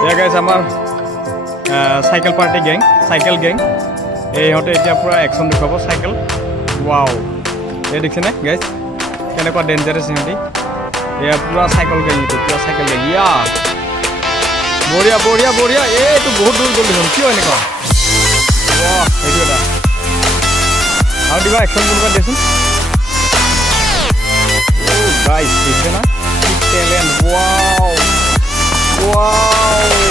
এয়া গাইজ আমাৰ cycle party gang cycle gang ইহঁতে এতিয়া পূৰা একশ্যন দেখুৱাব চাইকেল ৱাও এই দেখিছেনে গাইজ কেনেকুৱা ডেঞ্জাৰাছ সিহঁতি এয়া পূৰা চাইকেল গেং এইটো পূৰা চাইকেল গেং ইয়া বঢ়িয়া বঢ়িয়া বঢ়িয়া এইটো বহুত দূৰ গ'ল দেখোন কিয় এনেকুৱা ৱাহ এইটো এটা আৰু দিবা একশ্যন কোনোবা দিয়াচোন গাইজ দেখিছে না টেলেণ্ট ৱাও ৱাও